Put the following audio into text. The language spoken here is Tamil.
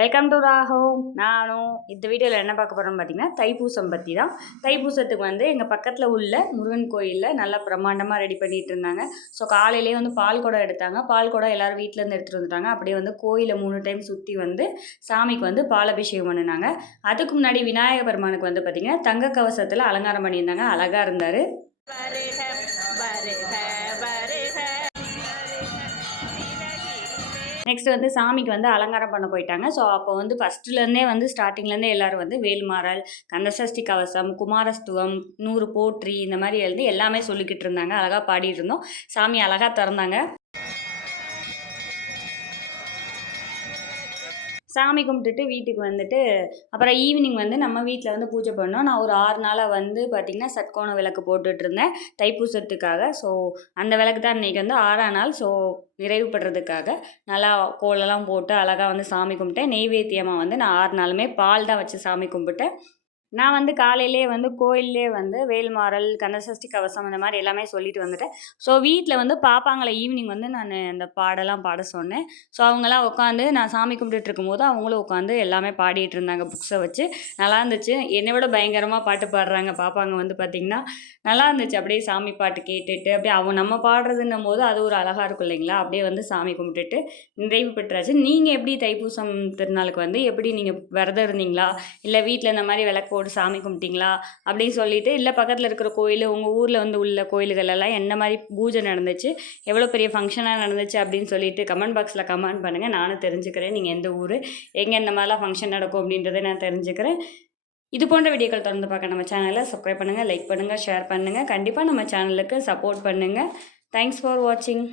Welcome to ராஹோ. நானும் இந்த வீடியோவில் என்ன பார்க்க போகிறோம்னு பார்த்தீங்கன்னா தைப்பூசம் பற்றி தான். தைப்பூசத்துக்கு வந்து எங்கள் பக்கத்தில் உள்ள முருகன் கோயிலில் நல்லா பிரம்மாண்டமாக ரெடி பண்ணிகிட்டு இருந்தாங்க. ஸோ காலையிலே வந்து பால் குடம் எடுத்தாங்க. பால் குடம் எல்லோரும் வீட்டிலேருந்து எடுத்துகிட்டு வந்துட்டாங்க. அப்படியே வந்து கோயிலை 3 டைம் சுற்றி வந்து சாமிக்கு வந்து பாலபிஷேகம் பண்ணினாங்க. அதுக்கு முன்னாடி விநாயகர் பெருமானுக்கு வந்து பார்த்திங்கன்னா தங்க கவசத்தில் அலங்காரம் பண்ணியிருந்தாங்க. அழகாக இருந்தார். நெக்ஸ்ட் வந்து சாமிக்கு வந்து அலங்காரம் பண்ண போயிட்டாங்க. ஸோ அப்போ வந்து ஃபஸ்ட்டுலேருந்தே வந்து ஸ்டார்டிங்லேருந்தே எல்லோரும் வந்து வேல்மாறல், கந்தசஷ்டி கவசம், குமாரஸ்துவம், 100 போற்றி இந்த மாதிரி எழுதி எல்லாமே சொல்லிக்கிட்டு இருந்தாங்க. அழகாக பாடிட்டு இருந்தோம். சாமி அழகாக திறந்தாங்க. சாமி கும்பிட்டுட்டு வீட்டுக்கு வந்துட்டு அப்புறம் ஈவினிங் வந்து நம்ம வீட்டில் வந்து பூஜை பண்ணோம். நான் ஒரு 6 நாளாக வந்து பார்த்திங்கன்னா சட்கோண விளக்கு போட்டுட்ருந்தேன் தைப்பூசத்துக்காக. ஸோ அந்த விளக்கு தான் இன்றைக்கி வந்து 6ஆம் நாள். ஸோ நிறைவுபடுறதுக்காக நல்லா கோலெல்லாம் போட்டு அழகாக வந்து சாமி கும்பிட்டேன். நெய்வேத்தியமாக வந்து நான் 6 நாளுமே பால் தான் வச்சு சாமி கும்பிட்டேன். நான் வந்து காலையிலே வந்து கோயிலே வந்து வேல்மாறல், கந்தசஷ்டி கவசம் அந்த மாதிரி எல்லாமே சொல்லிட்டு வந்துட்டேன். ஸோ வீட்டில் வந்து பாப்பாங்களை ஈவினிங் வந்து நான் அந்த பாடலாம் பாட சொன்னேன். ஸோ அவங்களாம் உட்காந்து நான் சாமி கும்பிட்டுட்டு இருக்கும்போது அவங்களும் உட்காந்து எல்லாமே பாடிட்டு இருந்தாங்க புக்ஸை வச்சு. நல்லா இருந்துச்சு. என்னை விட பயங்கரமாக பாட்டு பாடுறாங்க பாப்பாங்க வந்து பார்த்திங்கன்னா. நல்லா இருந்துச்சு. அப்படியே சாமி பாட்டு கேட்டுட்டு அப்படியே அவங்க நம்ம பாடுறதுன்னும் போது அது ஒரு அழகாக இருக்கும் இல்லைங்களா? அப்படியே வந்து சாமி கும்பிட்டுட்டு நிறைவு பெற்றாச்சு. நீங்கள் எப்படி தைப்பூசம் திருநாளுக்கு வந்து எப்படி நீங்கள் விரதம் இருந்தீங்களா? இல்லை வீட்டில் இந்த மாதிரி விளக்கு போட்டு சாமி கும்பிட்டீங்களா அப்படின்னு சொல்லிட்டு, இல்லை பக்கத்தில் இருக்கிற கோயில், உங்கள் ஊரில் வந்து உள்ள கோயில்களெல்லாம் என்ன மாதிரி பூஜை நடந்துச்சு, எவ்வளோ பெரிய ஃபங்க்ஷனாக நடந்துச்சு அப்படின்னு சொல்லிட்டு கமெண்ட் பாக்ஸில் கமெண்ட் பண்ணுங்கள். நானும் தெரிஞ்சுக்கிறேன் நீங்கள் எந்த ஊர், எங்கே இந்த மாதிரிலாம் ஃபங்க்ஷன் நடக்கும் அப்படின்றத நான் தெரிஞ்சுக்கிறேன். இது போன்ற வீடியோக்கள் தொடர்ந்து பார்க்க நம்ம சேனலை சப்ஸ்கிரைப் பண்ணுங்கள், லைக் பண்ணுங்கள், ஷேர் பண்ணுங்கள். கண்டிப்பாக நம்ம சேனலுக்கு சப்போர்ட் பண்ணுங்கள். தேங்க்ஸ் ஃபார் வாட்சிங்.